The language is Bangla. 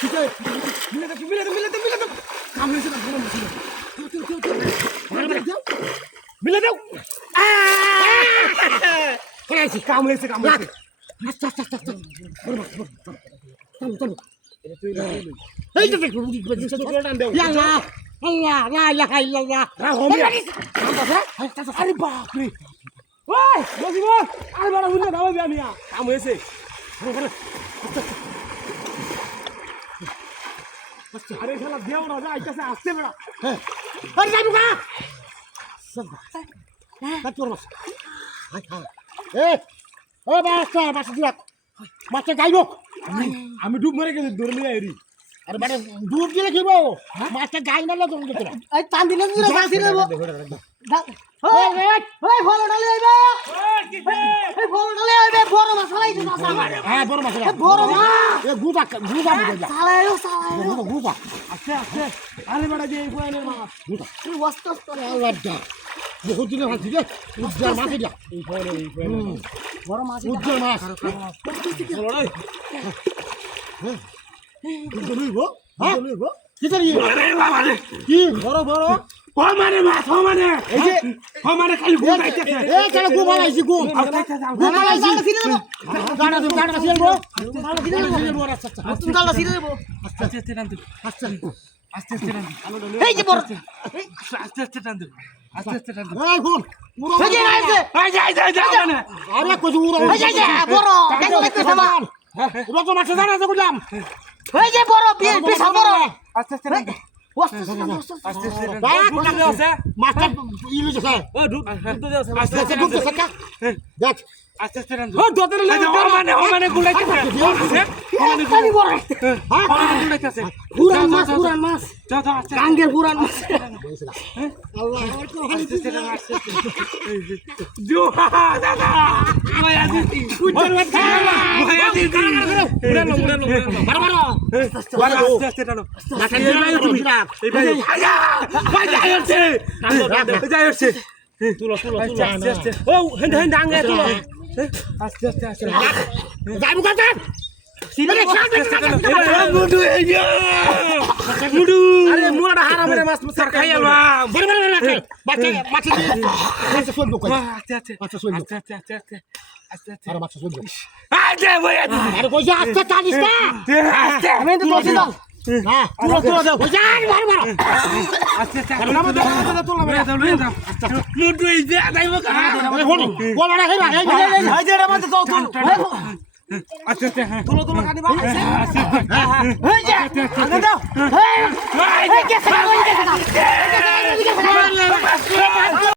ঠিক আছে মিলে দাও কাম হয়েছে না বড় মাছ মিলে দাও কাম হয়েছে আচ্ছা চলো এই তো দেখো আল্লাহ লা ইলাহা ইল্লাল্লাহ আরে বাপ রে ওই নজিমন আরে বড় হুন্না দাও বিয়া কাম হয়েছে আরে শালা দেও না যাইতাছে আসছে বড় হ্যাঁ আরে যাবো কা সব কাট তোর মাছ ও বাস দিরা মাছটা গাইবো আমি ডুব মেরে গেছি ধরে নিয়ে আইরি আরে মানে ডুব দিলে কি বউ মাছটা গাই না তুমি দেখো এই টান দিলে তুই ফাঁসি দেবো ওই ফলো ডালে আইবে এই ফলো ডালে আইবে বড় মাছ লাইছে না হ্যাঁ বড় মাছ এ গুজা বুঝা সালায়ো গুজা আচ্ছা আরে বড় যে এই কোয়েলের মাছ গুজা তুই ওয়াস্তাস করে আল্লাহটা বহুত দিন মাছ দিলে উজ্জার মাছ দিয়া এই কোয়েলের বড় মাছ উজ্জার মাছ চলো রে কিন্তু লইবো হ্যাঁ লইবো কি করি আরে বাবা রে কি বড় ও মানে মাছ ও মানে এই যে ও মানে খালি গু খাইতেছে এ চলো গু বানাইছি গু বানাইছি গাড়া ছিল বড় গাড়া ছিল বড় আস্তে টান এই যে বড় আস্তে টান এই গুন পুরো এই যে আইছে মানে আরে কই উড়ো এই যে বড় দেখো দেখতে সমান রত মাছ জানা আছে বললাম এই যে বড় পিছা বড় আস্তে টান আস্তে মাছটা ইলু আছে ও আস্তে দেখ আস্তে টান ও দতের লাগে ও মানে গুলাইতেছে পানি বড় হ্যাঁ গুলাইতেছে পুরান মাছ যাও আস্তে গাঙ্গের পুরান মাছ আল্লাহ আমার তো আস্তে জো দাদা ভাইয়া দিদি উজ্জল মাছ ভাইয়া দিদি উড়ালো আস্তে টানো মাথা দিয়ে নাই তুমি এই ভাই যাইছে তুলো আস্তে ও হেন ডাঙ্গে তুলো আস্তে যাইবো কাটা সিলে মুডু আরে মুড়া হারামের মাছ সার খাইয়ালাম বড় মাছ সইবো কই আস্তে আরে মাছ সইবো আরে ভাইয়া আরে কই যা আস্তে টানিস না আস্তে আমি তো বলছি দাও না তুলো দাও যা মার আস্তে তুলো লয়ে দাও মুডু এই যে যাইবো কা বড় না হেরা এই যে রে মাছ তো আচ্ছা তুলো কাটি বা আচ্ছা এই যে আগে দাও এই কে সারা কই